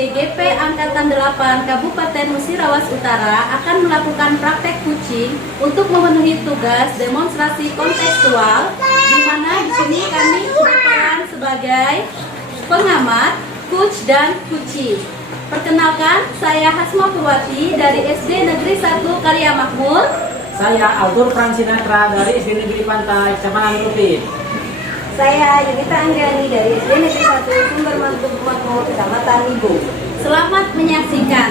CGP Angkatan 8 Kabupaten Musirawas Utara akan melakukan praktek kucing untuk memenuhi tugas demonstrasi kontekstual, di mana di sini kami berperan sebagai pengamat, coach dan kucing. Perkenalkan, saya Hasma Purwati dari SD Negeri 1 Karya Makmur. Saya Altur Fransinatra dari SD Negeri Pantai, Kecamatan Lupit. Saya Yunita Anggrani dari SD Negeri 1 Sumber Makmur, Kecamatan Ibu. Selamat menyaksikan.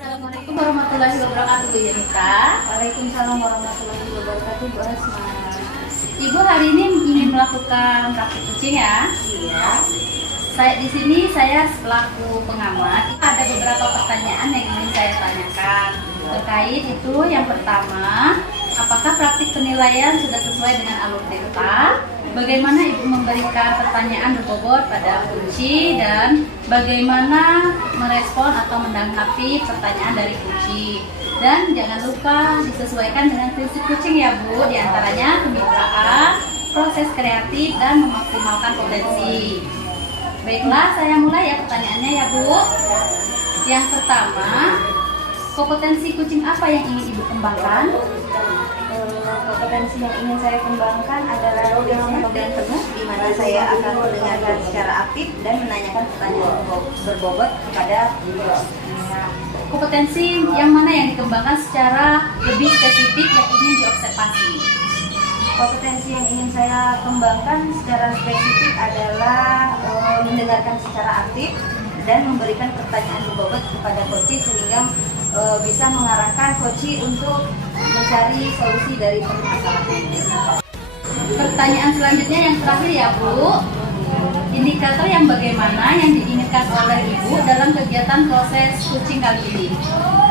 Assalamualaikum warahmatullahi wabarakatuh, Bu Yunita. Waalaikumsalam warahmatullahi wabarakatuh, Bu Asma. Ibu hari ini ingin melakukan praktik kucing ya? Iya. Di sini saya selaku pengamat, ada beberapa pertanyaan yang ingin saya tanyakan terkait itu. Yang pertama, apakah praktik penilaian sudah sesuai dengan alur delta? Bagaimana Ibu memberikan pertanyaan berbobot pada kunci dan bagaimana merespon atau menanggapi pertanyaan dari kunci? Dan jangan lupa disesuaikan dengan prinsip kucing ya Bu, diantaranya kemitraan, proses kreatif, dan memaksimalkan potensi. Baiklah, saya mulai ya pertanyaannya ya Bu. Yang pertama, kompetensi kucing apa yang ingin Ibu kembangkan? Kompetensi yang ingin saya kembangkan adalah pembelajaran penuh, di mana saya akan mendengarkan secara aktif dan menanyakan pertanyaan berbobot kepada Kompetensi yang mana yang dikembangkan secara lebih spesifik yang ingin diobservasi? Kompetensi yang ingin saya kembangkan secara spesifik adalah mendengarkan secara aktif dan memberikan pertanyaan berbobot kepada coach sehingga bisa mengarahkan coach untuk mencari solusi dari permasalahan. Pertanyaan selanjutnya yang terakhir ya Bu. Indikator yang bagaimana yang diinginkan oleh Ibu dalam kegiatan proses kucing kali ini?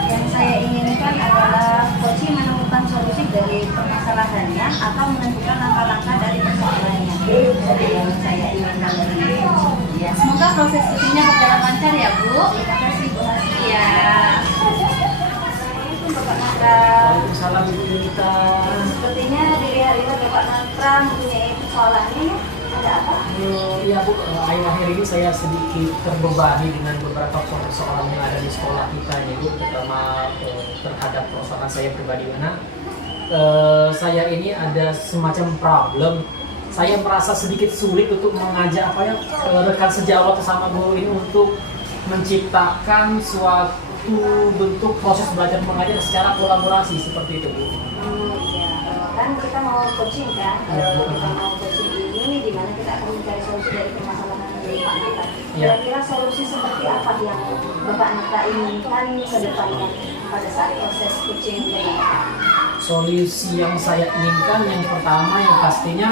Yang saya inginkan adalah coach menemukan solusi dari permasalahannya atau menentukan langkah-langkah dari permasalahannya. Itu yang saya inginkan dari coach. Ya, semoga proses kucingnya berjalan lancar ya Bu. Terima kasih Bu Hasbi. Ya. Assalamualaikum Bapak Natra. Waalaikumsalam Ibu Yunita. Sepertinya dilihat-lihat Bapak Natra mempunyai persoalannya ya. Ada apa? Iya Bu, akhir-akhir ini saya sedikit terbebani dengan beberapa persoalan yang ada di sekolah kita ya Bu, terutama terhadap persoalan saya pribadi, mana saya ini ada semacam problem. Saya merasa sedikit sulit untuk mengajak rekan sejawat sama guru ini untuk menciptakan suatu bentuk proses belajar mengajar secara kolaborasi seperti itu Bu. Kan kita mau coaching kan, Ya, kita mau coaching ini di mana kita akan mencari solusi dari permasalahan dari Pak Nata. Ya. Kira-kira solusi seperti apa yang Bapak Nata inginkan ke depannya pada saat proses coaching ini? Solusi yang saya inginkan yang pertama yang pastinya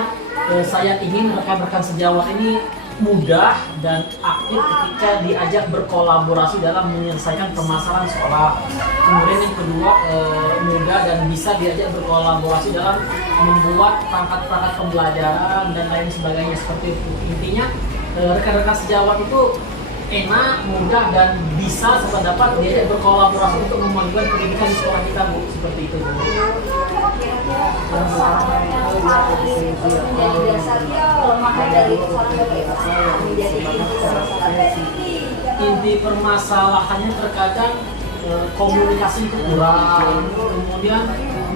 saya ingin rekan-rekan sejawat ini mudah dan aktif ketika diajak berkolaborasi dalam menyelesaikan permasalahan sekolah. Kemudian yang kedua, mudah dan bisa diajak berkolaborasi dalam membuat perangkat-perangkat pembelajaran dan lain sebagainya seperti itu. Intinya rekan-rekan sejawat itu enak, mudah, dan bisa serta dapat diajak berkolaborasi untuk memajukan pendidikan di sekolah kita Bu, seperti itu Bu. Kira-kira persoalan yang paling menjadi dasarnya kelemahan dari persoalan Bapak itu menjadi inti permasalahan. Inti permasalahannya terkadang komunikasi itu kurang, kemudian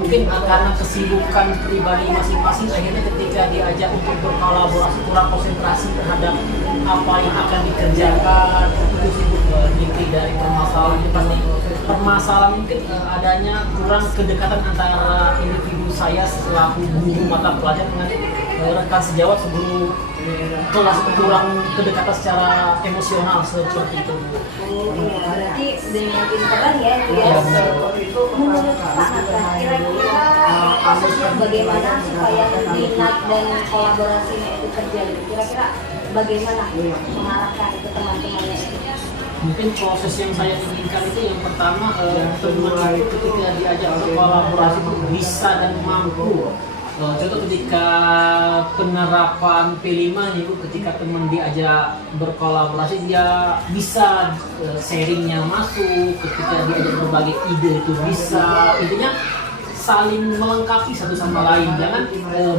mungkin karena kesibukan pribadi masing-masing akhirnya ketika diajak untuk berkolaborasi kurang konsentrasi terhadap apa yang akan dikerjakan, itu sibuk. Inti dari permasalahan itu pasti permasalahan mungkin adanya kurang kedekatan antara individu saya selaku guru mata pelajaran dengan rekan sejawat sebelum kelas, kurang kedekatan secara emosional seperti itu. Berarti dengan pinteran ya itu ya. Menurut Pak Natra, kira-kira prosesnya bagaimana supaya minat dan kolaborasinya itu terjadi? Kira-kira bagaimana mengarahkan ke teman-temannya itu? Mungkin proses yang saya inginkan itu yang pertama teman itu ketika diajak berkolaborasi bisa dan mampu. Contoh ketika penerapan P5 nih Bu, ketika teman diajak berkolaborasi dia bisa sharingnya masuk, ketika diajak berbagi ide itu bisa. Intinya saling melengkapi satu sama lain. Jangan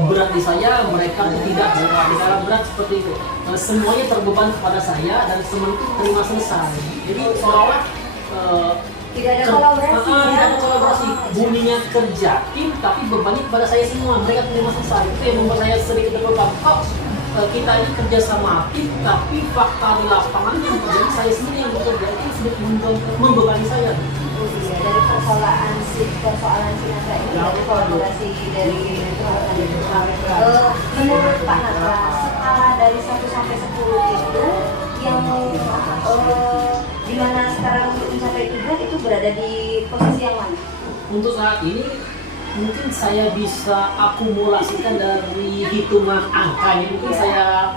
berat di saya, mereka tidak. Bicara berat seperti itu. Semuanya terbeban kepada saya dan semua itu terima selesai. Jadi seolah-olah Tidak ada kolaborasi. tidak ada kolaborasi. Bunyinya kerja tim, tapi bebannya kepada saya semua. Mereka terima selesai. Itu yang membuat saya sedikit terbeban. Kok kita ini kerja sama tim, tapi fakta di lapangan yang terjadi saya sendiri yang bekerja itu sedikit membebani saya. Iya, dari persoalan Sinatra ini dari kolaborasi dari menurut Pak Natra, skala dari 1 sampai 10 itu yang di mana sekarang untuk mencapai tujuan itu berada di posisi yang mana? Untuk saat ini mungkin saya bisa akumulasikan dari hitungan angkanya, mungkin saya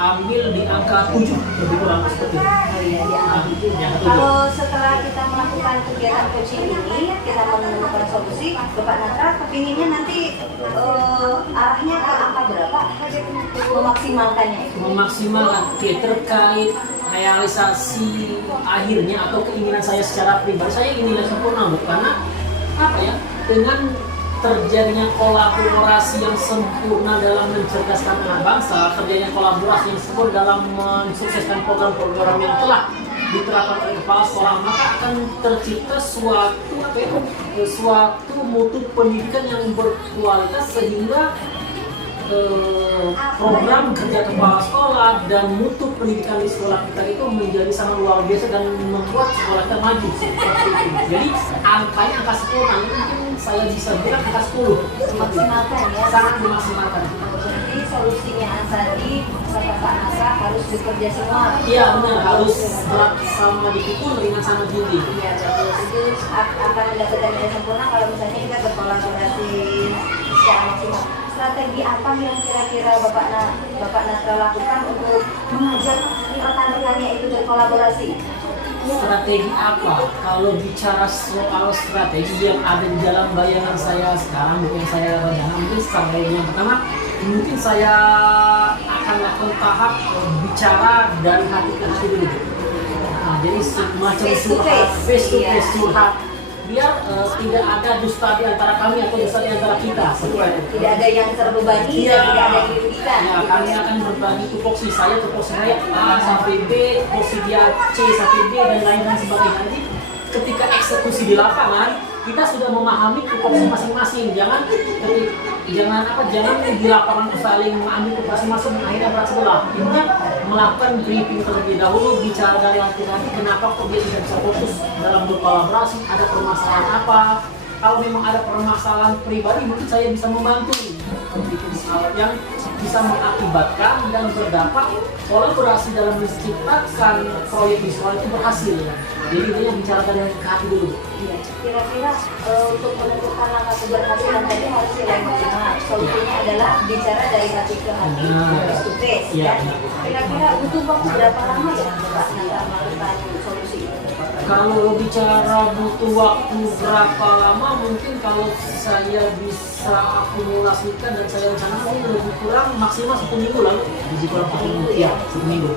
ambil di angka 7 lebih kurang seperti itu. Oh iya, di angka 7. Kalau setelah kita melakukan kegiatan coaching ini, kita menemukan solusi, Bapak Natra kepinginnya nanti arahnya ke angka berapa? Memaksimalkannya itu. Memaksimalkan terkait realisasi akhirnya atau keinginan saya secara pribadi, saya ingin nilai sempurna Bu, karena apa ya, dengan terjadinya kolaborasi yang sempurna dalam mencerdaskan anak bangsa, terjadinya kolaborasi yang sempurna dalam mensukseskan program-program yang telah diterapkan oleh kepala sekolah, maka akan tercipta suatu mutu pendidikan yang berkualitas sehingga program kerja kepala sekolah dan mutu pendidikan di sekolah kita itu menjadi sangat luar biasa dan membuat sekolah kita maju seperti itu. Jadi angkanya angka 10, nanti mungkin saya bisa bilang angka 10. Memaksimalkan ya. Sangat dimaksimalkan. Jadi solusinya tadi kata Pak Natra harus bekerja semua. Iya benar, harus berat sama dipikul, ringan sama tinggi. Iya betul. Itu akan mendapatkan nilai sempurna kalau misalnya kita berkolaborasi secara maksimal. Strategi apa yang kira-kira Bapak Natra lakukan untuk mengajak rekan-rekannya itu berkolaborasi? Strategi apa? Kalau bicara soal strategi yang ada di dalam bayangan saya sekarang, bukan saya rencana, mungkin strategi yang pertama, mungkin saya akan lakukan tahap bicara dari hati ke hati dulu. Nah, jadi semacam face to face curhat, biar tidak ada dusta di antara kami atau dusta di antara kita. Tidak ada yang terbebani, ya, tidak ada yang dirugikan. Ya, kami akan berbagi tupoksi saya, tupoksi saya A sampai B, tupoksi dia C sampai D dan lain-lain sebagainya. Jadi ketika eksekusi di lapangan, kita sudah memahami tupoksi masing-masing. Jangan di lapangan saling mengambil tupoksi masing akhirnya berat sebelah. Intinya melakukan briefing terlebih dahulu, bicara dari hati-hati kenapa kok dia tidak bisa fokus dalam berkolaborasi, ada permasalahan apa. Kalau memang ada permasalahan pribadi, mungkin saya bisa membantu bikin alat yang bisa mengakibatkan dan berdampak kolaborasi dalam menciptakan proyek di sekolah itu berhasil. Jadi dia bicara dari hati dulu. Iya. Kira-kira untuk menentukan langkah keberhasilan tadi harus yang maksimal. Solusinya adalah bicara dari hati ke hati, face to face. Iya. Kira-kira butuh waktu berapa lama ya Pak Natra melakukan solusi? Kalau bicara butuh waktu berapa lama, mungkin kalau saya bisa akumulasikan dan saya rencanakan lebih kurang maksimal 1 minggu lalu. Lebih kurang 1 minggu, ya 1 minggu.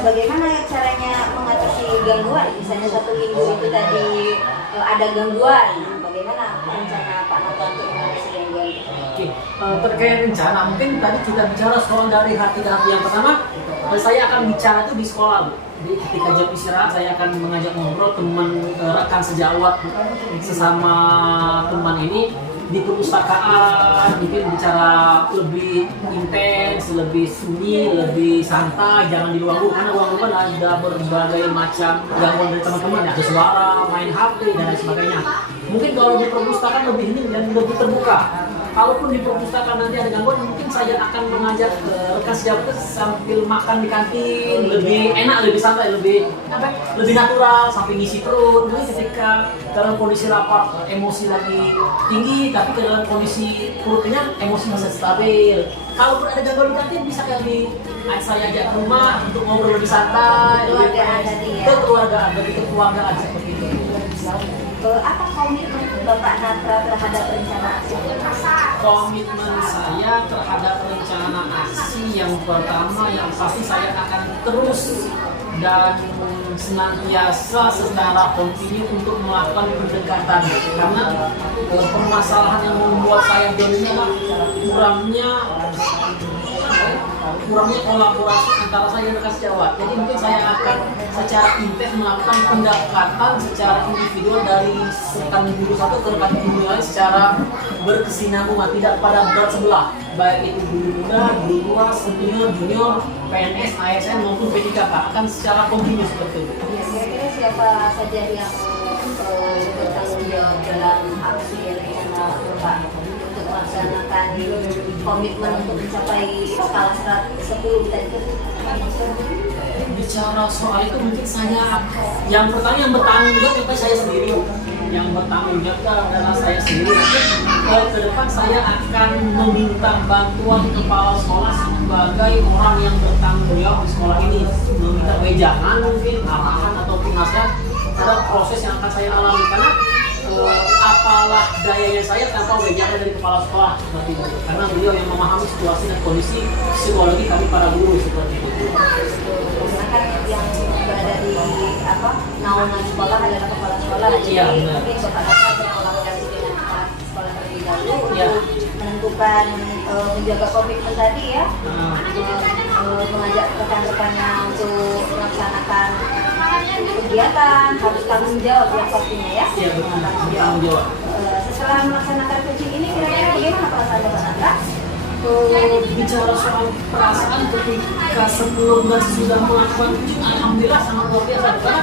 Bagaimana caranya mengatasi gangguan? Misalnya 1 minggu itu tadi ada gangguan, bagaimana rencana Pak Natra untuk mengatasi gangguan? Oke, terkait rencana, mungkin tadi kita bicara soal dari hati ke hati. Yang pertama, saya akan bicara itu di sekolah, Bu. Jadi ketika jam istirahat saya akan mengajak ngobrol teman rekan sejawat sesama teman ini di perpustakaan, mungkin bicara lebih intens, lebih sunyi, lebih santai, jangan di ruang guru karena ruang guru kan ada berbagai macam gangguan dari teman-teman, ada suara, main HP dan lain sebagainya. Mungkin kalau di perpustakaan lebih hening dan lebih terbuka. Kalaupun di perpustakaan nanti ada gangguan, mungkin saya akan mengajak rekan sejawat sambil makan di kantin, lebih enak, lebih santai, lebih natural, sampai ngisi perut. Jadi ketika dalam kondisi lapar, emosi lagi tinggi, tapi ke dalam kondisi perutnya emosi masih stabil. Kalaupun ada gangguan di kantin, bisa saya ajak ke rumah untuk ngobrol lebih santai, kekeluargaan, lebih kekeluargaan seperti itu. Apa komitmen Bapak Natra terhadap rencana aksi? komitmen saya terhadap rencana aksi yang pertama yang pasti saya akan terus dan senantiasa secara kontinu untuk melakukan pendekatan, karena permasalahan yang membuat saya down ini adalah kurangnya kolaborasi antara saya dan Kas Jawa. Jadi mungkin saya akan secara intens melakukan pendekatan secara individual dari rekan guru satu ke rekan guru lain secara berkesinambungan, tidak pada berat sebelah, baik itu guru muda, guru tua, senior, junior, PNS, ASN maupun P3K, akan secara kontinu seperti itu. Ya, kira-kira siapa saja yang bertanggung jawab dalam aksi rencana Bapak untuk melaksanakan komitmen untuk mencapai skala 10 tadi? Bicara soal itu mungkin saya yang pertama yang bertanggung jawab saya sendiri. Yang bertanggung jawab adalah saya sendiri. Ke depan saya akan meminta bantuan kepala sekolah sebagai orang yang bertanggung jawab di sekolah ini, meminta wejangan mungkin arahan ataupun nasihat terhadap proses yang akan saya alami, karena apalah dayanya saya tanpa wejangan dari kepala sekolah seperti itu, karena beliau yang memahami situasi dan kondisi psikologi kami para guru seperti itu. Karena kan yang berada di naungan sekolah adalah kepala sekolah, Iya, jadi benar. mungkin Bapak dapat berkolaborasi dengan kepala sekolah terlebih dahulu Iya. untuk menentukan menjaga komitmen tadi ya, mengajak rekan-rekannya untuk melaksanakan kegiatan, harus tanggung jawab yang pastinya ya. Iya betul, tanggung jawab. Setelah melaksanakan coaching ini kira-kira bagaimana perasaan Bapak Natra? Bicara soal perasaan ketika sebelum dan sesudah melakukan coaching, alhamdulillah sangat luar biasa. Karena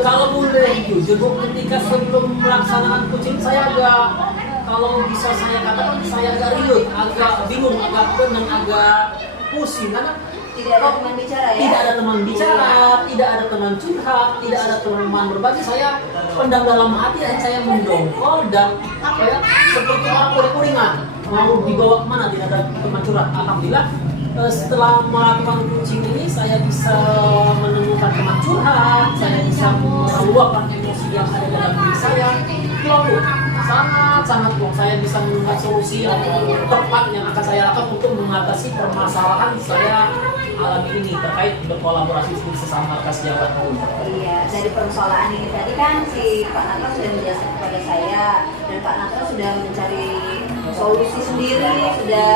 kalau boleh jujur, Bu, ketika sebelum melaksanakan coaching saya agak, kalau bisa saya katakan saya agak ribut, agak bingung, agak tenang, agak pusing, karena Tidak ada teman bicara ya? tidak ada teman bicara, tidak ada teman curhat, tidak ada teman berbagi. Saya pendam dalam hati dan saya mendongkol dan seperti orang uring-uringan mau dibawa kemana, tidak ada teman curhat. Alhamdulillah setelah melakukan coaching ini saya bisa menemukan teman curhat, saya bisa meluapkan emosi yang ada dalam diri saya. Lalu sangat saya bisa menemukan solusi yang tepat yang akan saya lakukan untuk mengatasi permasalahan saya alami ini terkait berkolaborasi dengan sesama Kas Jawa. Iya, dari persoalan ini tadi kan si Pak Natra sudah menjelaskan kepada saya, dan Pak Natra sudah mencari solusi sendiri, sudah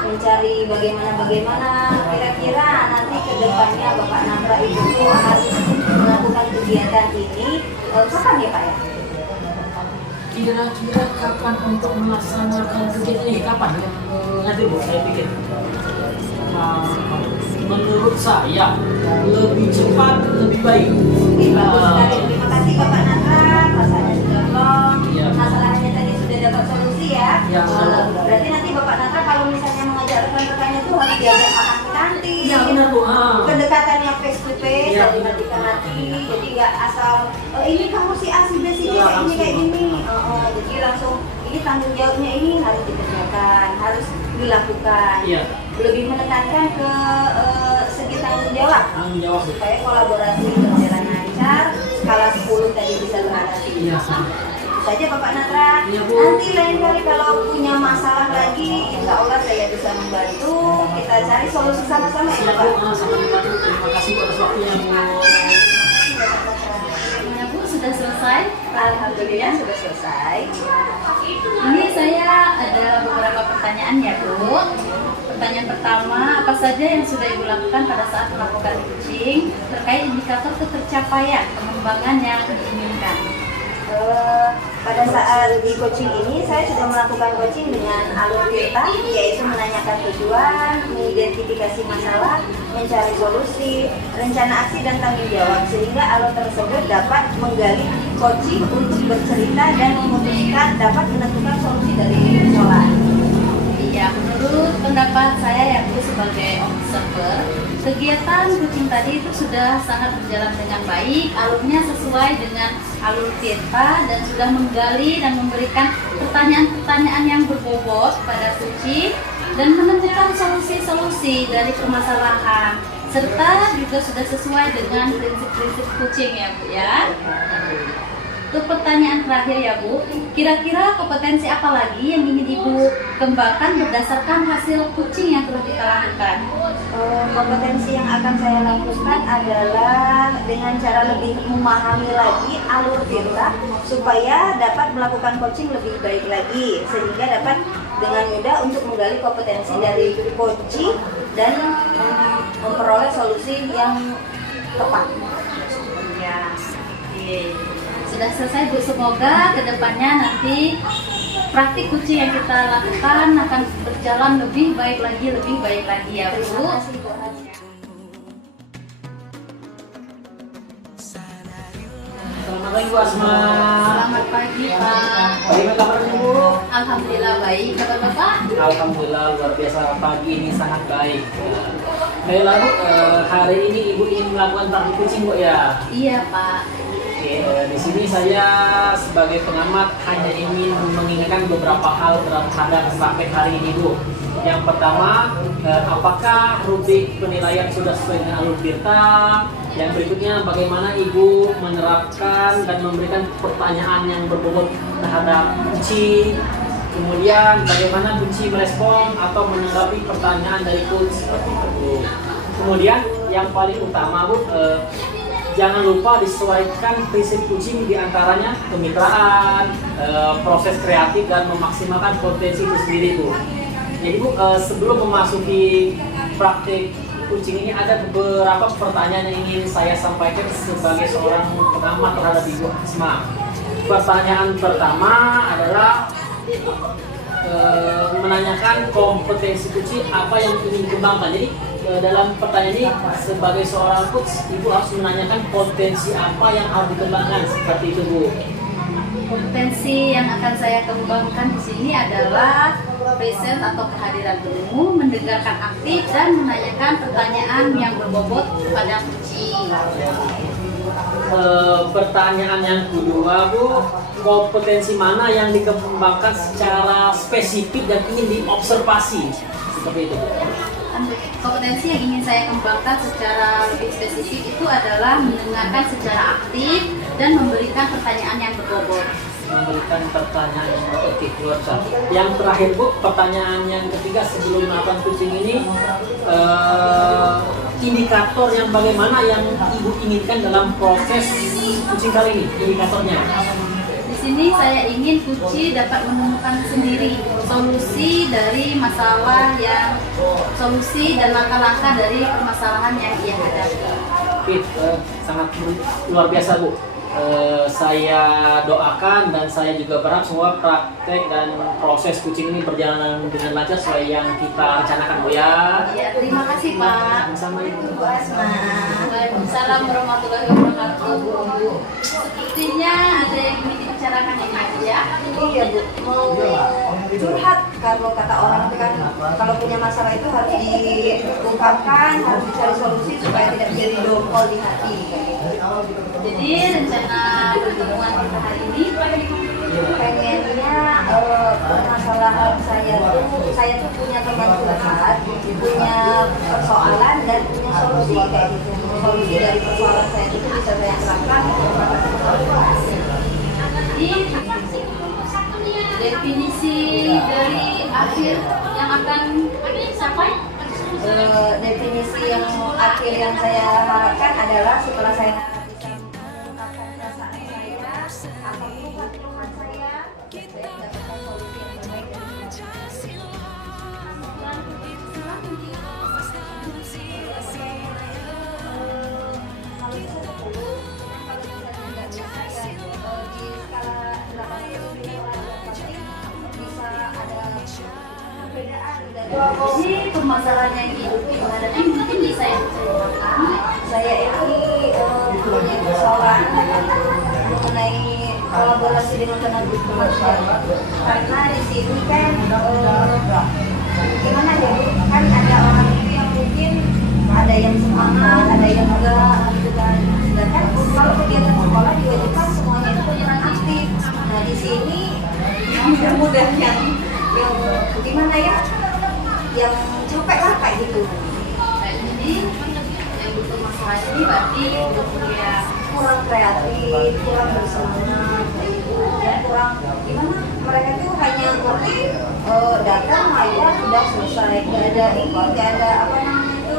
mencari bagaimana kira-kira nanti ke depannya Bapak Natra itu harus melakukan kegiatan ini kapan ya Pak ya? Kira-kira kapan untuk melaksanakan kegiatan ini? Kapan? Nanti Bu, saya pikir. Menurut saya lebih cepat lebih baik. Oke, bagus sekali. Terima kasih Bapak Natra, rasanya sudah plong, Iya. masalahnya tadi sudah dapat solusi ya. Iya, Berarti nanti Bapak Natra kalau misalnya mengajak rekan-rekannya itu harus diajak makan di kantin. Iya benar Bu. Pendekatannya face to face, Iya, dari benar. hati ke hati, jadi nggak asal ini kamu si A si B si D Iya, kayak ini kayak langsung. gini. Jadi langsung ini tanggung jawabnya ini harus dikerjakan, harus dilakukan. Iya. Lebih menekankan ke segi tanggung jawab Tanggung jawab. supaya kolaborasi berjalan lancar, skala 10 tadi bisa teratasi. Iya. Itu saja Bapak Natra. Iya, Bu. Nanti lain kali kalau punya masalah lagi, insya Allah saya bisa membantu. Kita cari solusi sama-sama ya Siap Bapak. Bu, sangat membantu. Terima kasih atas waktunya Bu. Gimana Bu, sudah selesai? Alhamdulillah sudah selesai. Ini saya ada beberapa pertanyaan ya Bu. Pertanyaan pertama, apa saja yang sudah Ibu lakukan pada saat melakukan coaching terkait indikator ketercapaian pengembangan yang diinginkan? Pada saat di coaching ini saya sudah melakukan coaching dengan alur kita, yaitu menanyakan tujuan, mengidentifikasi masalah, mencari solusi, rencana aksi dan tanggung jawab, sehingga alur tersebut dapat menggali coaching untuk bercerita dan memutuskan dapat menentukan solusi dari persoalan. Iya, menurut pendapat saya yang Bu sebagai observer, kegiatan coaching tadi itu sudah sangat berjalan dengan baik, alurnya sesuai dengan alur Tirta dan sudah menggali dan memberikan pertanyaan-pertanyaan yang berbobot pada coaching dan menentukan solusi-solusi dari permasalahan, serta juga sudah sesuai dengan prinsip-prinsip coaching ya Bu ya. Untuk pertanyaan terakhir ya Bu, kira-kira kompetensi apa lagi yang ingin Ibu kembangkan berdasarkan hasil coaching yang telah kita lakukan? Kompetensi yang akan saya lakukan adalah dengan cara lebih memahami lagi alur tirta supaya dapat melakukan coaching lebih baik lagi, sehingga dapat dengan mudah untuk menggali kompetensi dari coaching dan memperoleh solusi yang tepat. Ya, oke. Sudah selesai Bu, semoga kedepannya nanti praktik coaching yang kita lakukan akan berjalan lebih baik lagi ya Bu. Terima kasih Bu Hasya. Selamat pagi Bu Asma. Selamat pagi Pak. Bagaimana kabarnya Bu? Alhamdulillah baik. Kabar Bapak? Alhamdulillah luar biasa, pagi ini sangat baik. Baiklah Bu, hari ini Ibu ingin melakukan praktik coaching Bu ya? Iya Pak. Oke, di sini saya sebagai pengamat hanya ingin mengingatkan beberapa hal terhadap praktek hari ini Bu. Yang pertama, apakah rubrik penilaian sudah sesuai dengan alur tirta? Yang berikutnya, bagaimana Ibu menerapkan dan memberikan pertanyaan yang berbobot terhadap kunci? Kemudian, bagaimana kunci merespon atau menanggapi pertanyaan dari coach seperti itu. Kemudian, yang paling utama Bu, jangan lupa disesuaikan prinsip coaching diantaranya kemitraan, proses kreatif dan memaksimalkan potensi itu sendiri Bu. Jadi Bu, sebelum memasuki praktik coaching ini ada beberapa pertanyaan yang ingin saya sampaikan sebagai seorang pengamat terhadap Ibu Asma. Pertanyaan pertama adalah menanyakan kompetensi coaching apa yang ingin dikembangkan. Jadi dalam pertanyaan ini sebagai seorang coach, Ibu harus menanyakan potensi apa yang harus dikembangkan seperti itu Bu. Kompetensi yang akan saya kembangkan di sini adalah present atau kehadiran penuh, mendengarkan aktif dan menanyakan pertanyaan yang berbobot kepada coaching. Pertanyaan yang kedua Bu, kompetensi mana yang dikembangkan secara spesifik dan ingin diobservasi seperti itu Bu. Kompetensi yang ingin saya kembangkan secara lebih spesifik itu adalah mendengarkan secara aktif dan memberikan pertanyaan yang berbobot. Memberikan pertanyaan yang oke keluar. Yang terakhir Bu, pertanyaan yang ketiga sebelum melakukan coaching ini, indikator yang bagaimana yang Ibu inginkan dalam proses coaching kali ini, indikatornya. Di sini saya ingin coaching dapat menemukan sendiri solusi dari masalah solusi dan langkah-langkah dari permasalahan yang ia hadapi. Oke, sangat luar biasa Bu. Saya doakan dan saya juga berharap semua praktek dan proses coaching ini berjalan dengan lancar sesuai yang kita rencanakan Bu ya. Ya, terima kasih Pak. Sama Ibu Bu Asma. Waalaikumsalam warahmatullahi wabarakatuh. Sepertinya ada yang ingin dibicarakan yang lagi ya. Iya Bu, mau curhat kalau kata orang itu kan kalau punya masalah itu harus diungkapkan, harus dicari solusi supaya tidak menjadi dongkol di hati. Jadi rencana pertemuan kita hari ini Pengennya permasalahan saya tuh punya teman curhat, punya persoalan dan punya solusi kayak gitu. Solusi dari persoalan saya itu bisa saya terapkan. Jadi definisi dari akhir yang akan dicapai. Definisi yang akhir yang saya harapkan adalah setelah saya bisa mengungkapkan perasaan saya, apapun keluhan saya mendapatkan solusi yang terbaik dari saya. Kalau bisa 10, kalau misalnya nggak bisa ya di skala 8 bisa ada perbedaan dari Jadi permasalahan yang dihidupi menghadapi mungkin bisa yang diceritakan. saya ini punya persoalan mengenai kolaborasi dengan tenaga kerja karena di sini kan gimana ya kan ada orang itu yang mungkin ada yang semangat ada yang enggak gitu kan sedangkan kalau kegiatan sekolah diwajibkan semuanya itu berperan aktif. Nah di sini mudah yang gimana ya yang capek lah kayak gitu. Jadi yang butuh masalah ini berarti untuk kuliah kurang kreatif, kurang bersemangat, kayak gitu. Ya kurang gimana? Mereka tuh hanya ngerti datang, aja sudah selesai, nggak ada ini, nggak ada apa namanya itu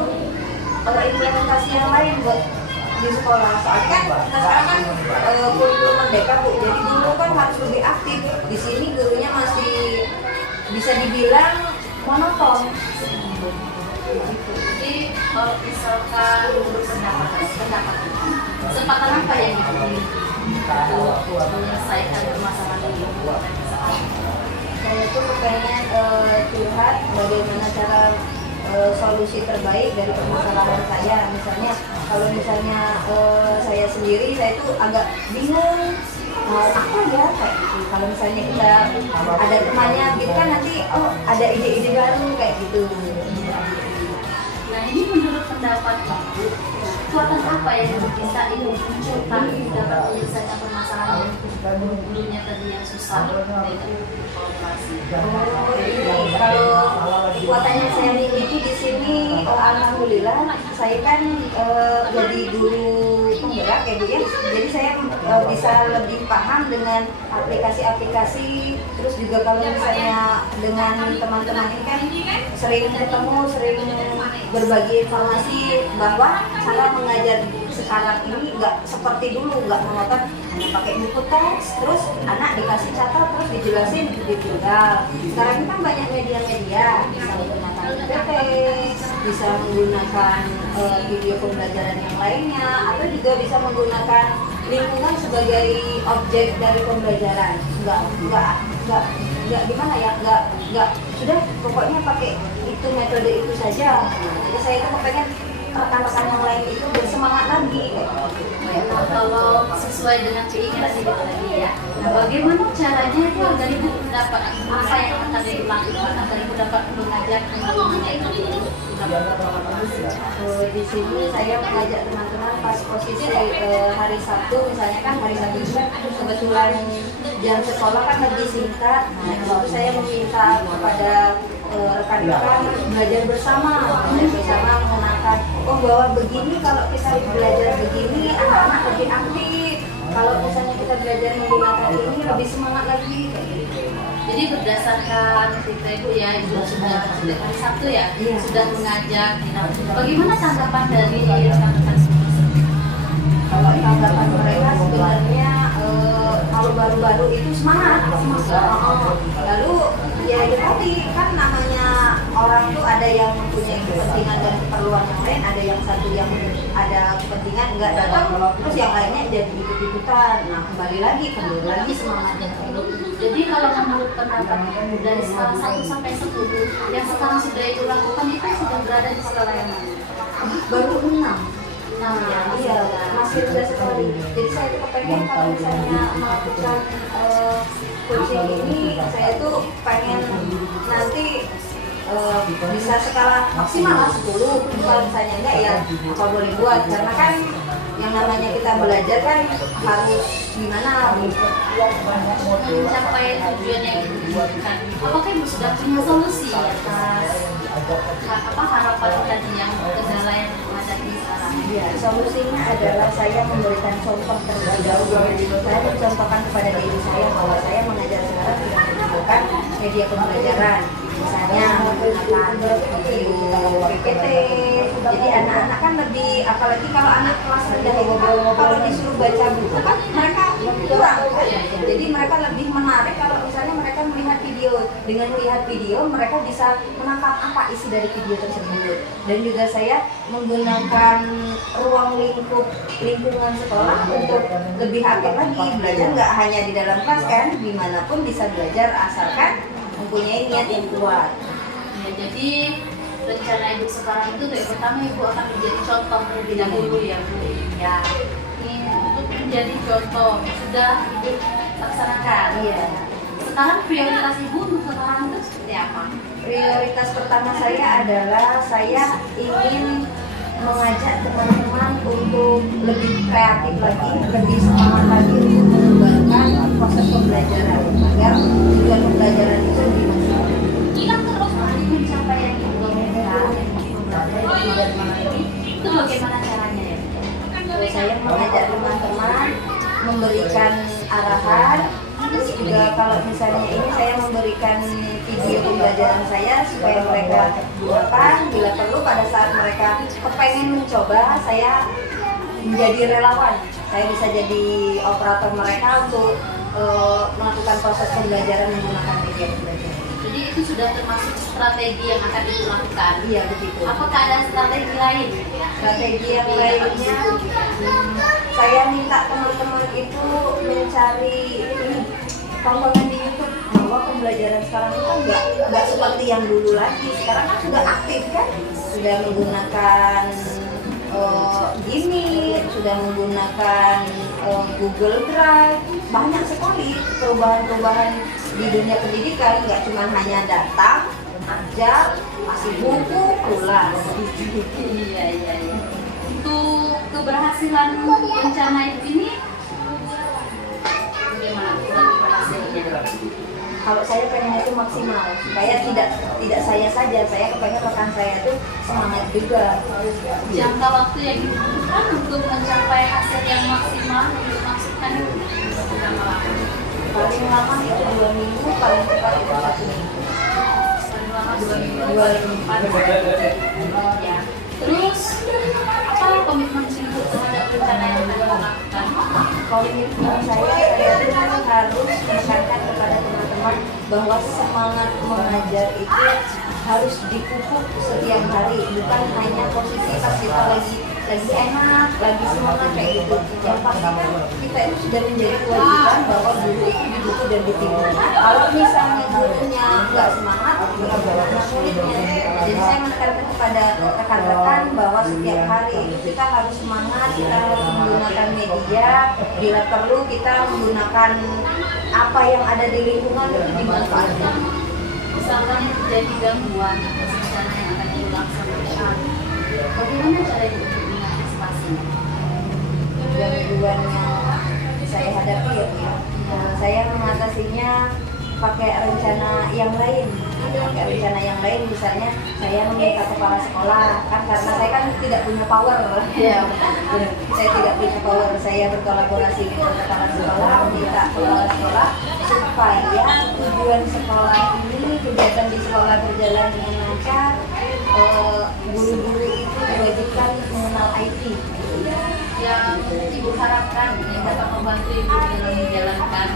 implementasi yang lain buat di sekolah. Soalnya kan kita sekarang kan kurikulum merdeka Bu, jadi guru kan harus lebih aktif. Di sini gurunya masih bisa dibilang monoton. Jadi kalau misalkan pendapat kesempatan apa yang dipilih untuk menyelesaikan permasalahan ini? Saya tuh kepengen curhat bagaimana cara solusi terbaik dari permasalahan saya. Misalnya kalau misalnya saya sendiri, saya tuh agak bingung mau apa ya kayak gitu. Kalau misalnya kita ada temannya gitu kan nanti ada ide-ide baru kayak gitu. Nah, ini menurut pendapat Ibu, kekuatan apa yang bisa Ibu munculkan dapat menyelesaikan permasalahan yang dulunya tadi yang susah dengan kolaborasi? Kalau kekuatannya saya miliki di sini, alhamdulillah saya kan jadi guru penggerak ya Bu ya. Jadi saya bisa lebih paham dengan aplikasi-aplikasi. Terus juga kalau misalnya dengan teman-teman ini kan sering ketemu, sering berbagi informasi bahwa cara mengajar sekarang ini nggak seperti dulu, nggak monoton hanya pakai buku teks, terus anak dikasih catat terus dijelasin ditinggal. Sekarang ini kan banyak media-media, bisa menggunakan PPT, bisa menggunakan video pembelajaran yang lainnya, atau juga bisa menggunakan lingkungan sebagai objek dari pembelajaran. Nggak gimana ya, nggak sudah pokoknya pakai itu metode itu saja. Jadi saya tuh pengen rekan-rekan yang lain itu bersemangat lagi. Nah, kalau sesuai dengan keinginan Ibu tadi ya, nah bagaimana caranya itu agar Ibu dapat apa yang akan Ibu lakukan agar Ibu dapat mengajar teman-teman itu? Di sini saya mengajak teman-teman pas posisi hari Sabtu, misalnya kan hari Sabtu juga kebetulan jam sekolah kan lebih singkat. Nah itu saya meminta kepada rekan-rekan belajar bersama mengenalkan bahwa begini kalau kita belajar begini anak-anak lebih aktif, kalau misalnya kita belajar menggunakan ini lebih semangat lagi kayak gitu. Jadi berdasarkan kita Ibu ya, Ibu sudah sejak hari Sabtu ya, sudah mengajak. Nah, bagaimana tanggapan dari rekan-rekan semua? Kalau tanggapan mereka sebenarnya kalau baru-baru itu semangat. Lalu ya itu tadi kan namanya orang tuh ada yang mempunyai kepentingan dan keperluan yang lain, ada yang satu yang ada kepentingan nggak datang, terus yang lainnya jadi ikut-ikutan. Nah kembali lagi semangatnya. Jadi kalau menurut pendapat Ibu dari skala 1 sampai 10 yang sekarang sudah Ibu lakukan itu sudah berada di skala yang mana? Baru 6. Nah, Iya, masih rendah sekali. Jadi saya tuh kepengen kalau misalnya melakukan coaching ini, saya tuh pengen nanti bisa skala maksimal lah 10. Kalau misalnya enggak ya apa boleh buat, karena kan yang namanya kita belajar kan harus gimana mencapai tujuan yang Ibu inginkan. Apakah Ibu sudah punya solusi atas harapan tadi yang kendala yang menghadapi sekarang? Ya, solusinya adalah saya memberikan contoh terlebih dahulu. Saya mencontohkan kepada diri saya bahwa saya mengajar sekarang tidak menggunakan media pembelajaran, misalnya menggunakan video PPT. Jadi anak-anak kan lebih, apalagi kalau anak kelas rendah itu kan kalau disuruh baca buku kan mereka kurang. Jadi mereka lebih menarik kalau misalnya mereka melihat video. Dengan melihat video mereka bisa menangkap apa isi dari video tersebut. Dan juga saya menggunakan ruang lingkungan sekolah untuk lebih aktif lagi. Belajar nggak hanya di dalam kelas kan, dimanapun bisa belajar asalkan mempunyai niat yang kuat. Ya, jadi rencana Ibu sekarang itu yang pertama Ibu akan menjadi contoh terlebih dahulu ya Bu. Ya, ini untuk menjadi contoh sudah Ibu laksanakan. Iya. Sekarang prioritas Ibu untuk sekarang itu seperti apa? Prioritas pertama saya adalah saya ingin mengajak teman-teman untuk lebih kreatif lagi, lebih semangat lagi untuk mengembangkan proses pembelajaran agar tujuan pembelajaran itu lebih maksimal. Kita terus mencapai yang Ibu inginkan, itu bagaimana caranya ya? Saya mengajak teman-teman memberikan arahan. Terus juga kalau misalnya ini saya memberikan video pembelajaran saya supaya mereka gunakan. Bila perlu pada saat mereka kepengen mencoba, saya menjadi relawan. Saya bisa jadi operator mereka untuk melakukan proses pembelajaran menggunakan media pembelajaran. Jadi itu sudah termasuk strategi yang akan dilakukan. Iya begitu. Apakah ada strategi lain? Strategi yang lainnya, saya minta teman-teman itu mencari ini tontonan di YouTube bahwa pembelajaran sekarang itu nggak seperti yang dulu lagi. Sekarang kan sudah aktif kan, sudah menggunakan gini, sudah menggunakan Google Drive, banyak sekali perubahan-perubahan di dunia pendidikan. Nggak cuma hanya datang, ajar, kasih buku, pulang. Iya. Untuk keberhasilan rencana itu ini bagaimana keberhasilannya? Kalau saya pengen itu maksimal, supaya tidak saya saja, saya kepengen rekan saya itu semangat juga. Jangka waktu yang dibutuhkan untuk mencapai hasil yang maksimal yang dimaksudkan itu berapa lama? Paling lama itu 2 minggu, paling cepat itu 1 minggu. Paling lama 2 minggu. 2 minggu. Ya. Terus apa komitmen Ibu terhadap rencana yang akan dilakukan? Komitmen saya itu harus menekankan kepada teman-teman bahwa semangat mengajar itu harus dipupuk setiap hari, bukan hanya posisi pas kita lagi enak, lagi semangat kayak gitu. Yang pasti kan kita itu sudah menjadi kewajiban bahwa guru itu didukung dan ditimbun. Kalau misalnya gurunya nggak semangat, berapa muridnya. Jadi saya menekankan kepada rekan-rekan bahwa setiap hari kita harus semangat, kita harus menggunakan media, bila perlu kita menggunakan apa yang ada di lingkungan itu dimanfaatkan. Misalkan terjadi gangguan atas rencana yang akan dilaksanakan, bagaimana cara Ibu untuk mengantisipasinya? Gangguan yang saya hadapi ya, saya mengatasinya pakai rencana yang lain. Misalnya saya meminta kepala sekolah, kan karena saya kan tidak punya power. Iya. Saya tidak punya power, saya berkolaborasi dengan kepala sekolah, meminta kepala sekolah supaya tujuan sekolah ini, kegiatan di sekolah berjalan dengan lancar. Guru-guru itu diwajibkan mengenal IT. Yang Ibu harapkan yang dapat membantu Ibu dalam menjalankan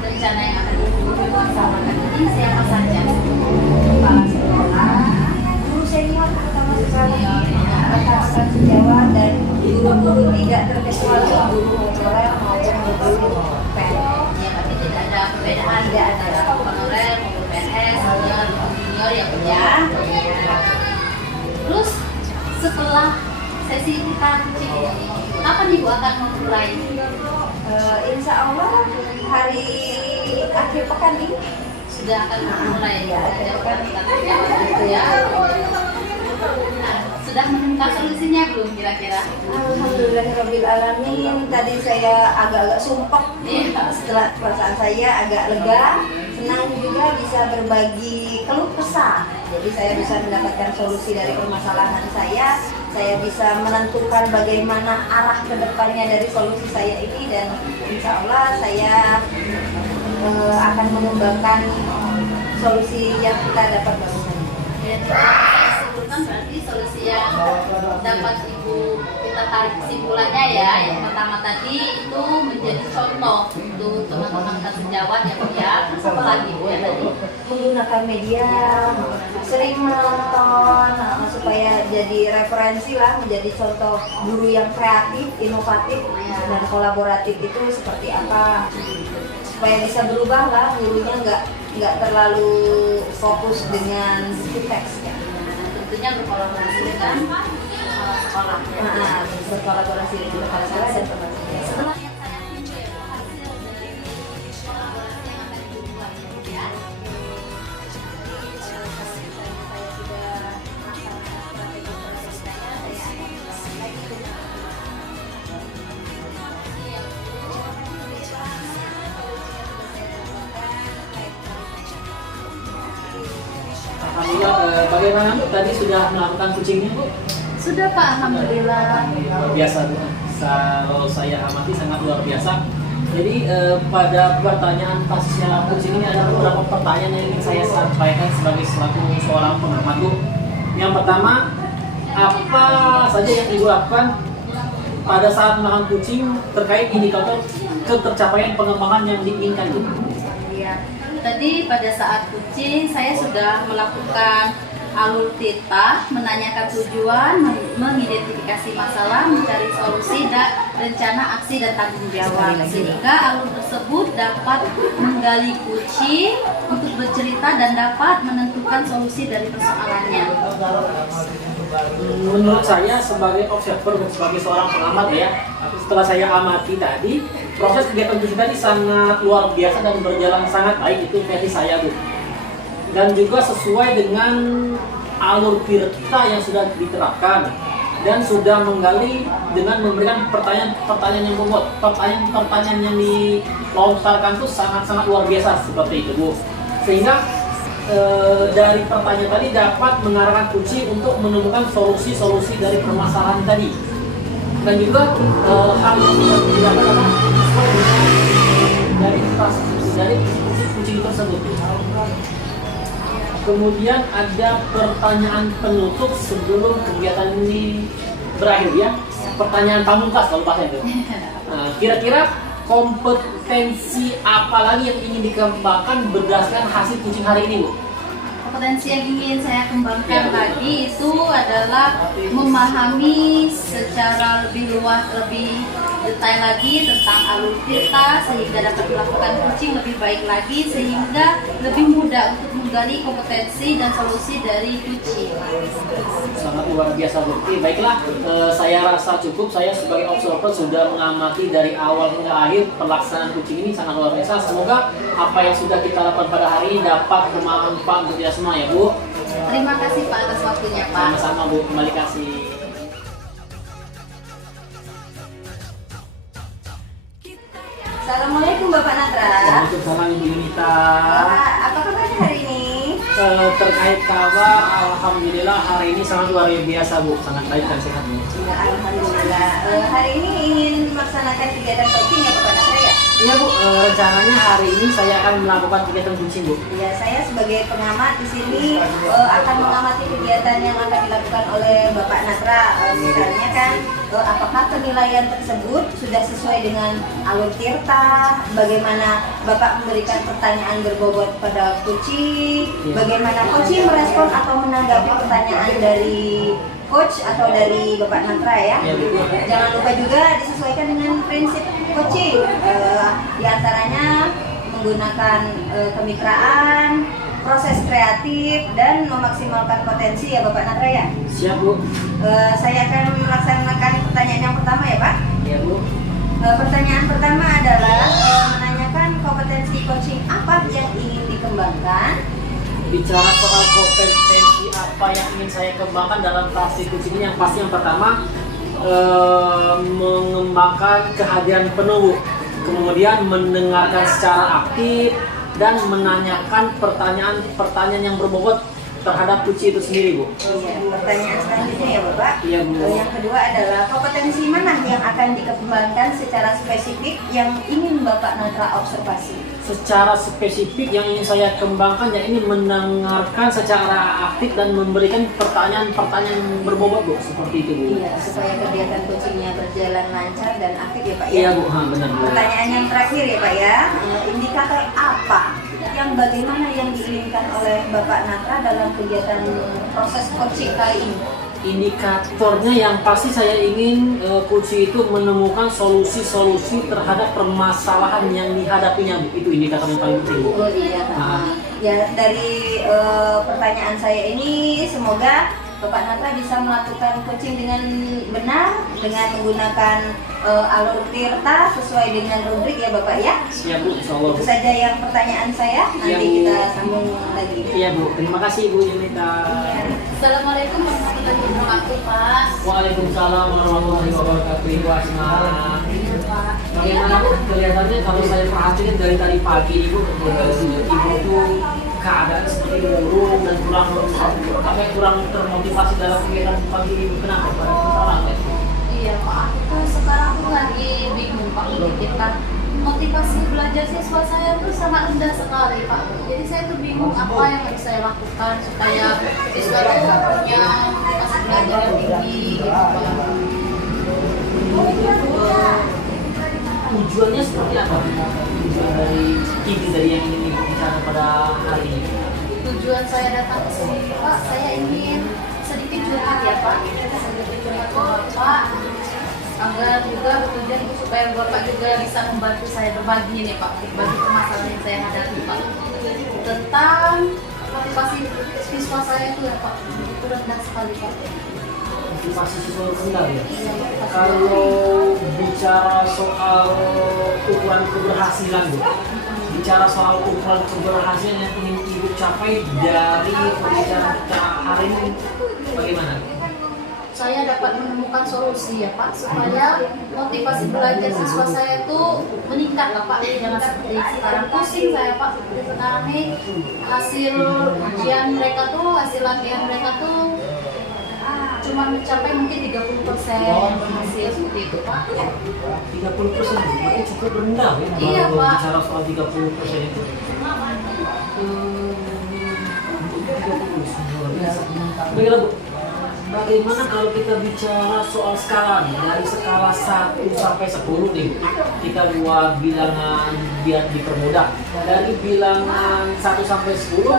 rencana yang akan dilaksanakan ini siapa saja? Kepala sekolah, guru senior terutama sekali, rekan-rekan sejawat dan guru-guru tidak terkecuali guru honorer maupun guru PNS. Ya, tapi tidak ada perbedaan, Tidak ada. honorer maupun PNS, senior maupun junior ya Bu ya. Terus setelah sesi kita kucing ini, kapan Ibu akan memulai? Insya Allah hari akhir pekan ini Sudah akan memulai Ya, mengajarkan tentang itu ya. Nah, sudah menemukan solusinya belum kira-kira? Alhamdulillahirrabbilalamin. Tadi saya agak-agak sumpah. Setelah perasaan saya agak lega, senang juga bisa berbagi keluh kesah. Jadi saya bisa mendapatkan solusi dari permasalahan saya bisa menentukan bagaimana arah kedepannya dari solusi saya ini, dan insya Allah saya akan mengembangkan solusi yang kita dapat barusan. Ya, kita simpulkan berarti solusi yang dapat Ibu kita tarik kesimpulannya ya. Yang pertama tadi itu menjadi contoh untuk teman-teman sejawat ya Bu ya. Apa lagi Bu ya tadi? Menggunakan media, sering menonton supaya jadi referensi lah, menjadi contoh guru yang kreatif, inovatif dan kolaboratif itu seperti apa, supaya bisa berubah lah gurunya, nggak terlalu fokus dengan buku teks ya. Tentunya berkolaborasi dengan sekolah. Berkolaborasi dengan kepala sekolah dan teman sekolah. Setelah yang saya tunjuk hasil dari kolaborasi yang akan dibuat ya. Alhamdulillah, bagaimana Bu? Tadi sudah melakukan kucingnya Bu? Sudah Pak, alhamdulillah. Biasa Bu. kalau saya amati sangat luar biasa. Jadi pada pertanyaan pasca kucing ini ada beberapa pertanyaan yang ingin saya sampaikan sebagai selaku seorang pengamat Bu. Yang pertama, apa saja yang Ibu lakukan pada saat menahan kucing terkait indikator ketercapaian pengembangan yang diinginkan Bu? Ya, tadi pada saat kucing saya sudah melakukan alur titah, menanyakan tujuan, mengidentifikasi masalah, mencari solusi dan rencana aksi dan tanggung jawab, sehingga alur tersebut dapat menggali kucing untuk bercerita dan dapat menentukan solusi dari persoalannya. Menurut saya sebagai observer, sebagai seorang pengamat ya, setelah saya amati tadi, proses kegiatan kucing tadi sangat luar biasa dan berjalan sangat baik, itu versi saya Bu. Dan juga sesuai dengan alur tirta yang sudah diterapkan dan sudah menggali dengan memberikan pertanyaan yang bobot, pertanyaan yang dilontarkan itu sangat luar biasa seperti itu Bu. Sehingga dari pertanyaan tadi dapat mengarahkan kucing untuk menemukan solusi-solusi dari permasalahan tadi. Dan juga hal yang dilakukan dari kucing tersebut. Kemudian ada pertanyaan penutup sebelum kegiatan ini berakhir ya. Pertanyaan pamungkas kalau pakai itu. Nah, kira-kira kompetensi apa lagi yang ingin dikembangkan berdasarkan hasil kucing hari ini Bu? Kompetensi yang ingin saya kembangkan lagi itu adalah memahami secara lebih luas, lebih detail lagi tentang alur titah sehingga dapat melakukan kucing lebih baik lagi, sehingga lebih mudah untuk menggali kompetensi dan solusi dari kucing. Sangat luar biasa Bu. Oke, baiklah, saya rasa cukup. Saya sebagai observer sudah mengamati dari awal hingga akhir pelaksanaan kucing ini sangat luar biasa. Semoga apa yang sudah kita lakukan pada hari ini dapat bermanfaat untuk kita semua ya Bu. Terima kasih Pak atas waktunya Pak. Sama-sama Bu, kembali kasih. Assalamualaikum Bapak Natra. Waalaikumsalam Ibu Yunita. Apa kabarnya hari ini? Terkait kabar, alhamdulillah hari ini sangat luar biasa Bu, sangat baik dan sehat Bu. Ya, alhamdulillah. Hari ini ingin melaksanakan kegiatan coaching ya Bapak Natra ya? Iya Bu, rencananya hari ini saya akan melakukan kegiatan kucing Bu. Ya, saya sebagai pengamat di sini akan mengamati kegiatan yang akan dilakukan oleh Bapak Natra. Misalnya kan, apakah penilaian tersebut sudah sesuai dengan alur tirta? Bagaimana Bapak memberikan pertanyaan berbobot pada kucing? Bagaimana kucing merespon atau menanggapi pertanyaan dari coach atau dari Bapak Natra ya? Jangan lupa juga disesuaikan dengan prinsip coaching. Di antaranya menggunakan kemitraan, proses kreatif, dan memaksimalkan potensi ya Bapak Natra ya. Siap Bu. Saya akan melaksanakan pertanyaan yang pertama ya Pak. Iya Bu. Pertanyaan pertama adalah menanyakan kompetensi coaching apa yang ingin dikembangkan. Bicara soal kompetensi apa yang ingin saya kembangkan dalam taksi kucing ini, yang pasti yang pertama mengembangkan kehadiran penuh, kemudian mendengarkan secara aktif dan menanyakan pertanyaan yang berbobot terhadap kucing itu sendiri Bu. Pertanyaan selanjutnya ya Bapak. Iya Bu. Yang kedua adalah kompetensi mana yang akan dikembangkan secara spesifik yang ingin Bapak Natra observasi? Secara spesifik yang ingin saya kembangkan ya ini mendengarkan secara aktif dan memberikan pertanyaan berbobot Bu, seperti itu Bu. Iya, supaya kegiatan coachingnya berjalan lancar dan aktif ya Pak ya. Iya Bu, benar Bu. Pertanyaan yang terakhir ya Pak ya, indikator apa yang bagaimana yang diinginkan oleh Bapak Natra dalam kegiatan proses coaching kali ini? Indikatornya yang pasti saya ingin kucing itu menemukan solusi-solusi terhadap permasalahan yang dihadapinya Bu. Itu indikator yang paling penting Bu. Oh iya. Ya, dari pertanyaan saya ini semoga Bapak Natra bisa melakukan coaching dengan benar dengan menggunakan alur tirta sesuai dengan rubrik ya Bapak ya. Siap Bu, insya Allah. Itu saja yang pertanyaan saya. Nanti Iya, Bu. kita sambung lagi. Iya Bu, terima kasih Bu Yunita. Assalamualaikum warahmatullahi wabarakatuh Pak. Waalaikumsalam warahmatullahi wabarakatuh Ibu Asma. Bagaimana Bu? Kelihatannya kalau saya perhatikan dari tadi pagi Ibu itu keadaan seperti murung dan kurang termotivasi dalam kegiatan pagi Ibu. Kenapa Pak? Salah ya? Iya Pak, aku tuh sekarang tuh lagi bingung Pak memikirkan motivasi belajar siswa saya tuh sangat rendah sekali Pak. Jadi saya tuh bingung apa yang harus saya lakukan supaya siswa itu punya motivasi belajar yang tinggi gitu Pak. Tujuannya seperti apa? Tujuan dari inti dari yang ingin Ibu bicara pada hari ini. Tujuan saya datang ke sini Pak, saya ingin sedikit curhat ya Pak, sedikit curhat ke Bapak agar juga bertujuan supaya Bapak juga bisa membantu saya berbagi nih Pak, berbagi permasalahan yang saya hadapi Pak tentang motivasi siswa saya itu ya Pak, itu rendah sekali Pak. Motivasi siswa rendah ya. Iya, motivasi. Kalau bicara soal ukuran keberhasilan, Bu, bicara soal ukuran keberhasilan yang ingin Ibu capai dari pembicaraan kita hari ini, bagaimana? Saya dapat menemukan solusi ya Pak supaya motivasi belajar siswa saya itu meningkat lah Pak, jangan seperti sekarang pusing saya Pak, seperti sekarang nih hasil ujian mereka tuh, hasil latihan mereka tuh cuma mencapai mungkin 30% hasil seperti itu Pak. 30% berarti cukup rendah ya. Iya, kalau Pak. bicara soal 30% itu. 30%. Baiklah Bu, bagaimana kalau kita bicara soal skala nih, dari skala 1 sampai 10 nih, kita buat bilangan biar dipermudah. Dari bilangan 1 sampai 10,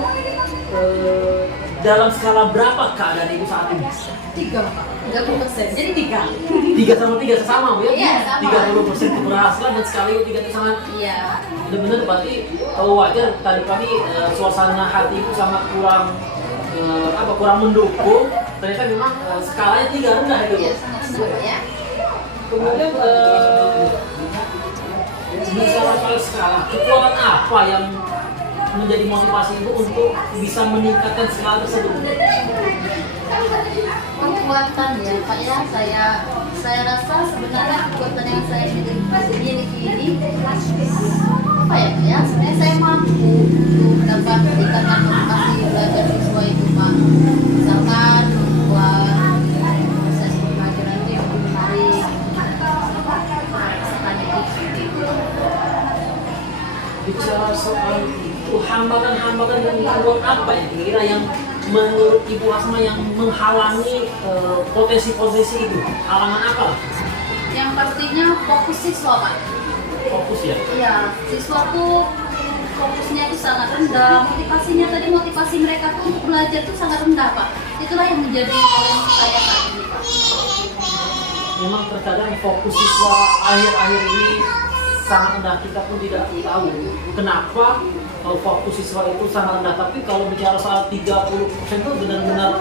dalam skala berapa keadaan Ibu saat ini? 3 Pak, 30%, jadi 3. 3 sama 3 sesama Bu ya? Iya, sama. 30% keberhasilan dan sekali 3 itu sangat Iya. benar-benar. Berarti kalau wajar tadi pagi suasana hati Ibu sangat kurang kurang mendukung. Ternyata memang skalanya 3 rendah itu. Iya, sangat rendah ya. Kemudian bicara soal skala, kekuatan apa yang menjadi motivasi Ibu untuk bisa meningkatkan skala tersebut? Kekuatan ya Pak ya, saya rasa sebenarnya kekuatan yang saya miliki ini apa ya Pak ya, sebenarnya saya mampu untuk mendapat meningkatkan motivasi belajar siswa itu Pak, misalkan membuat proses pembelajaran itu yang lebih menarik, rasakan itu. Bicara soal itu, hambatan-hambatan dan gangguan apa ya kira-kira yang menurut Ibu Asma yang menghalangi potensi-potensi itu? Halangan apa lah? Yang pastinya fokus siswa Pak. Fokus ya? Iya, siswa tuh fokusnya itu sangat rendah, motivasi mereka tuh untuk belajar tuh sangat rendah Pak. Itulah yang menjadi challenge saya saat ini Pak. Memang terkadang fokus siswa akhir-akhir ini sangat rendah, kita pun tidak tahu kenapa kalau fokus siswa itu sangat rendah. Tapi kalau bicara soal 30% itu benar-benar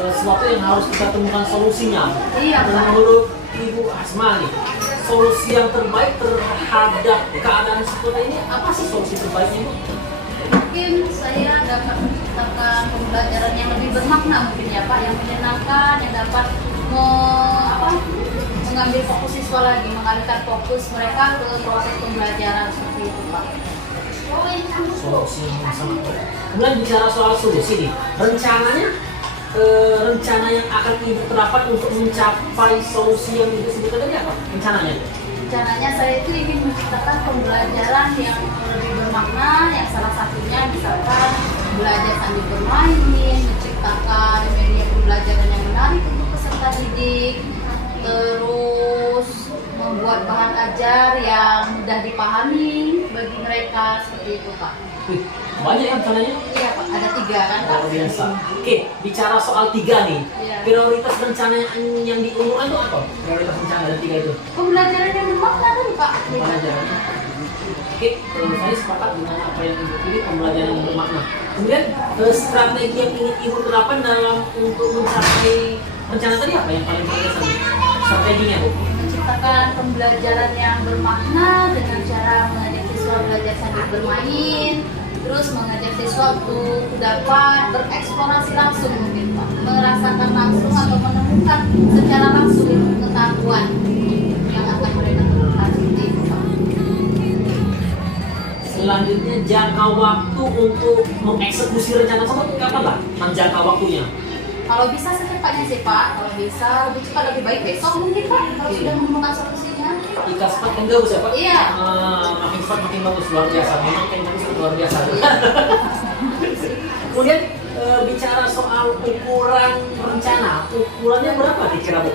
sesuatu yang harus kita temukan solusinya. Iya, Pak. Menurut Ibu Asma nih, solusi yang terbaik terhadap keadaan seperti ini apa sih solusi terbaiknya Bu? Mungkin saya dapat menciptakan pembelajaran yang lebih bermakna mungkin ya Pak, yang menyenangkan, yang dapat mengambil fokus siswa lagi, mengalihkan fokus mereka ke proses pembelajaran seperti itu Pak. Solusi yang sangat baik. Kemudian bicara soal solusi nih, rencana yang akan Ibu terapkan untuk mencapai solusi yang Ibu sebutkan tadi apa? Rencananya? Rencananya saya itu ingin menciptakan pembelajaran yang lebih bermakna, yang salah satunya misalkan belajar sambil bermain, menciptakan media pembelajaran yang menarik untuk peserta didik, terus membuat bahan ajar yang mudah dipahami bagi mereka seperti itu Pak. Wih, banyak ya rencananya? Iya Pak, ada 3 kan Pak? Luar biasa. Oke, bicara soal 3 nih, Iya. prioritas rencana yang diumumkan itu apa? Prioritas rencana dari 3 itu? Pembelajaran yang bermakna tadi Pak. Pembelajaran. Oke, saya sepakat dengan apa yang Ibu pilih, pembelajaran yang bermakna. Kemudian strategi yang ingin Ibu terapkan dalam untuk mencapai rencana tadi apa yang paling prioritas tadi? Strateginya Bu? Menciptakan pembelajaran yang bermakna dengan cara mengajak siswa belajar sambil bermain, terus mengajak siswa untuk dapat bereksplorasi langsung mungkin Pak, merasakan langsung atau menemukan secara langsung pengetahuan yang akan mereka temukan seperti itu Pak. Selanjutnya jangka waktu untuk mengeksekusi rencana tersebut kapan lah? Jangka waktunya? Kalau bisa secepatnya sih Pak, kalau bisa lebih cepat lebih baik besok mungkin Pak, kalau sudah menemukan solusinya. Jika cepat kan bagus ya Pak? Iya. Makin cepat makin bagus, luar biasa. Memang yang bagus itu luar biasa. Kemudian bicara soal ukuran rencana, ukurannya berapa dikira Bu?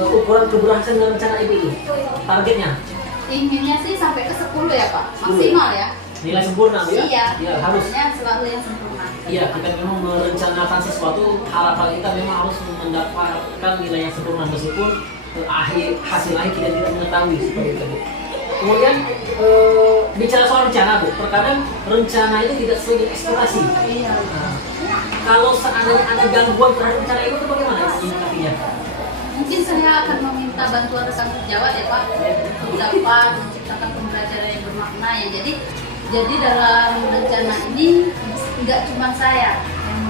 Ukuran keberhasilan dari rencana Ibu itu? Targetnya? Inginnya sih sampai ke 10 ya Pak, maksimal ya. Nilai sempurna Bu ya? Iya, Ya, harus. harusnya selalu yang sempurna. Iya, kita memang merencanakan sesuatu, harapan kita memang harus mendapatkan nilai yang sempurna meskipun hasil akhir kita tidak mengetahui seperti itu. Bu. Kemudian bicara soal rencana Bu, terkadang rencana itu tidak sesuai dengan ekspektasi. Iya. Nah, kalau seandainya ada gangguan terhadap rencana itu bagaimana menyikapinya? Mungkin saya akan meminta bantuan rekan sejawat ya Pak untuk dapat menciptakan pembelajaran yang bermakna ya. Jadi dalam rencana ini nggak cuma saya yang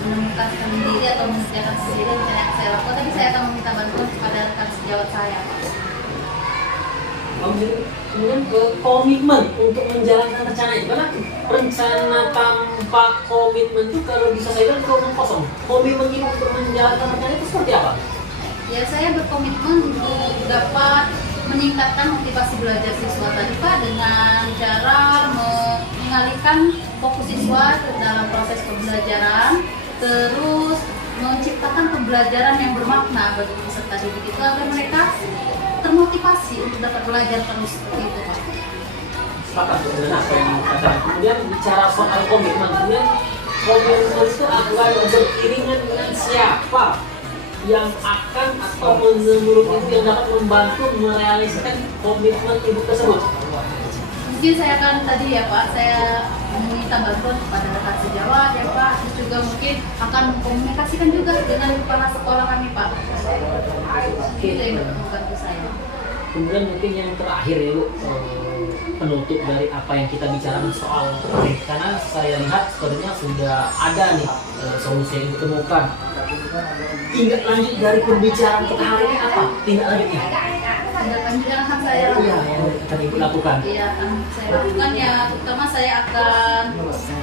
menemukan sendiri atau mengerjakan sendiri rencana yang saya lakukan, tapi saya akan meminta bantuan kepada rekan sejawat saya Pak. Kemudian komitmen untuk menjalankan rencana itu, karena rencana tanpa komitmen itu kalau bisa saya bilang omong kosong. Komitmen itu untuk menjalankan rencana itu seperti apa? Ya saya berkomitmen untuk dapat meningkatkan motivasi belajar siswa tadi Pak dengan cara mengalihkan fokus siswa ke dalam proses pembelajaran, terus menciptakan pembelajaran yang bermakna bagi peserta didik itu agar mereka termotivasi untuk dapat belajar terus seperti itu Pak. Sepakat dengan apa yang dikatakan. Kemudian bicara soal komitmen, kemudian komitmen itu akan beriringan dengan siapa yang akan atau menurut Ibu yang dapat membantu merealisasikan komitmen Ibu tersebut. Mungkin saya akan tadi ya Pak, saya meminta bantuan kepada rekan sejawat ya Pak, terus juga mungkin akan mengkomunikasikan juga dengan kepala sekolah kami Pak. Itu yang dapat membantu saya. Kemudian mungkin yang terakhir ya Bu, penutup dari apa yang kita bicarakan soal karena saya lihat sebenarnya sudah ada nih solusi yang ditemukan. Tindak lanjut dari pembicaraan kita hari ini apa? Tindak lanjutnya? Tindak lanjut yang akan saya Iya, lakukan. yang akan Ibu lakukan. Iya, akan saya lakukan ya, terutama saya akan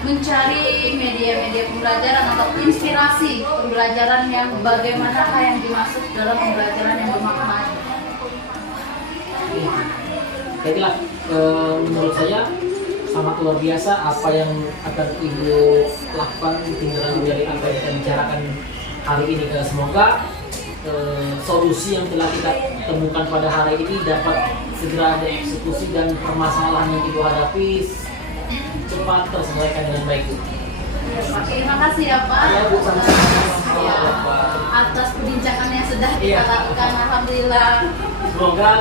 mencari media-media pembelajaran atau inspirasi pembelajaran yang bagaimanakah yang dimaksud dalam pembelajaran yang bermakna. Baiklah, menurut saya sangat luar biasa apa yang akan Ibu lakukan tindak lanjut dari apa yang kita bicarakan hari ini. Semoga solusi yang telah kita temukan pada hari ini dapat segera dieksekusi dan permasalahan yang Ibu hadapi cepat terselesaikan dengan baik. Ya, Pak. Terima kasih ya Pak Ya, Bu, sama-sama. Ya, atas perbincangan yang sudah kita Iya. lakukan. Alhamdulillah. Semoga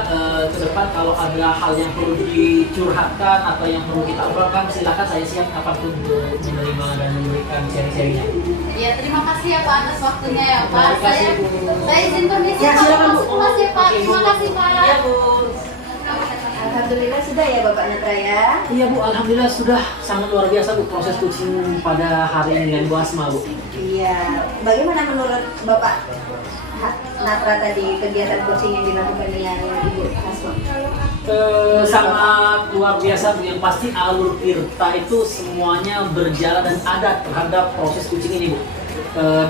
ke depan kalau ada hal yang perlu dicurhatkan atau yang perlu kita obrolkan, silakan saya siap kapanpun menerima dan memberikan sharing-sharingnya. Ya, terima kasih ya Pak atas waktunya ya Pak. Terima kasih, Bu. Saya izin permisi Ya, Pak, silakan, Bu. masuk kelas ya Pak. Oke, Terima Bu. kasih Pak. Iya, Bu. Alhamdulillah sudah ya Bapak Natra ya. Iya Bu, alhamdulillah sudah sangat luar biasa Bu proses coaching pada hari ini dengan Bu Asma Bu. Iya. Bagaimana menurut Bapak Natra tadi kegiatan coaching yang dilakukan dengan Ibu Asma? Sangat luar biasa Bu, yang pasti alur Tirta itu semuanya berjalan dan ada terhadap proses coaching ini Bu.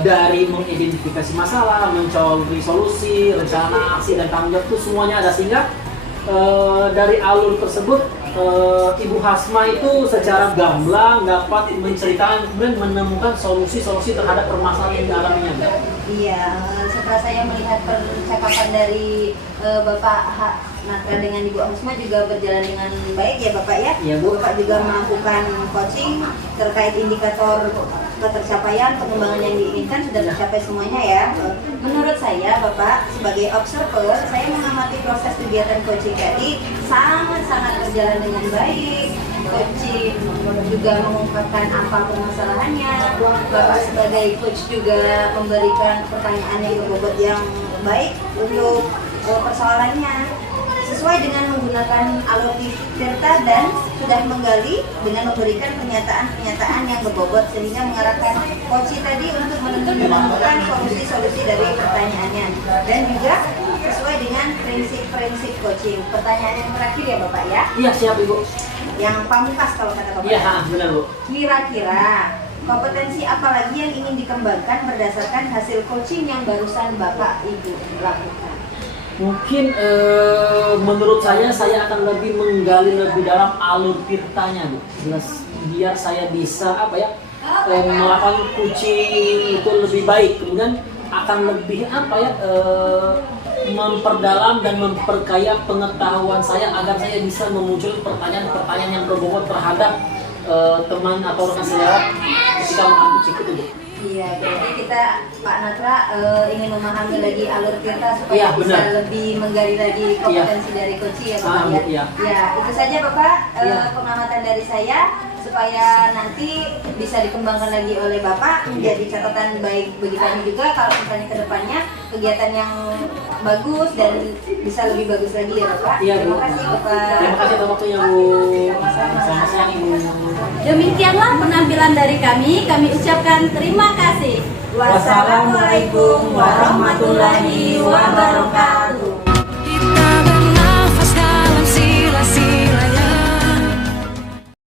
Dari mengidentifikasi masalah, mencari solusi, rencana aksi dan tanggung jawab itu semuanya ada, sehingga dari alur tersebut Ibu Hasma itu secara gamblang dapat menceritakan kemudian menemukan solusi-solusi terhadap permasalahan yang dialaminya. Iya, setelah saya melihat percakapan dari Bapak Natra dengan Ibu Hasma juga berjalan dengan baik ya Bapak ya. Iya, Bu. Bapak juga melakukan coaching terkait indikator ketercapaian pengembangan yang diinginkan sudah tercapai semuanya ya. Menurut saya Bapak sebagai observer, saya mengamati proses kegiatan coaching tadi sangat-sangat berjalan dengan baik. Coaching juga mengungkapkan apa permasalahannya. Bapak sebagai coach juga memberikan pertanyaan yang berbobot yang baik untuk persoalannya sesuai dengan menggunakan alur Tirta dan sudah menggali dengan memberikan pernyataan-pernyataan yang berbobot sehingga mengarahkan coach tadi untuk menemukan solusi-solusi dari pertanyaannya dan juga sesuai dengan prinsip-prinsip coaching. Pertanyaan yang terakhir ya Bapak ya. Iya siap Ibu. Yang pamungkas kalau kata Bapak. Iya benar Bu. Kira-kira kompetensi apa lagi yang ingin dikembangkan berdasarkan hasil coaching yang barusan Bapak Ibu lakukan? Mungkin menurut saya akan lebih menggali lebih dalam alur tirtanya, Bu. Biar saya bisa melakukan coaching itu lebih baik. Kemudian akan lebih memperdalam dan memperkaya pengetahuan saya agar saya bisa memunculkan pertanyaan-pertanyaan yang berbobot terhadap teman atau rekan sejawat ketika melakukan coaching itu, Bu. Iya, berarti kita Pak Natra ingin memahami lagi alur tirta supaya Iya, bisa benar. lebih menggali lagi kompetensi dari coaching ya Bapak ya. Iya. Ya, itu saja Bapak Iya. pengamatan dari saya supaya nanti bisa dikembangkan lagi oleh Bapak menjadi catatan baik bagi kami juga kalau misalnya ke depannya kegiatan yang bagus dan bisa lebih bagus lagi ya Bapak. Iya, Bu. Terima kasih Bapak. Terima kasih atas waktunya, Bu. Selamat siang, Ibu. Demikianlah penampilan dari kami ucapkan terima kasih. Wassalamualaikum warahmatullahi wabarakatuh.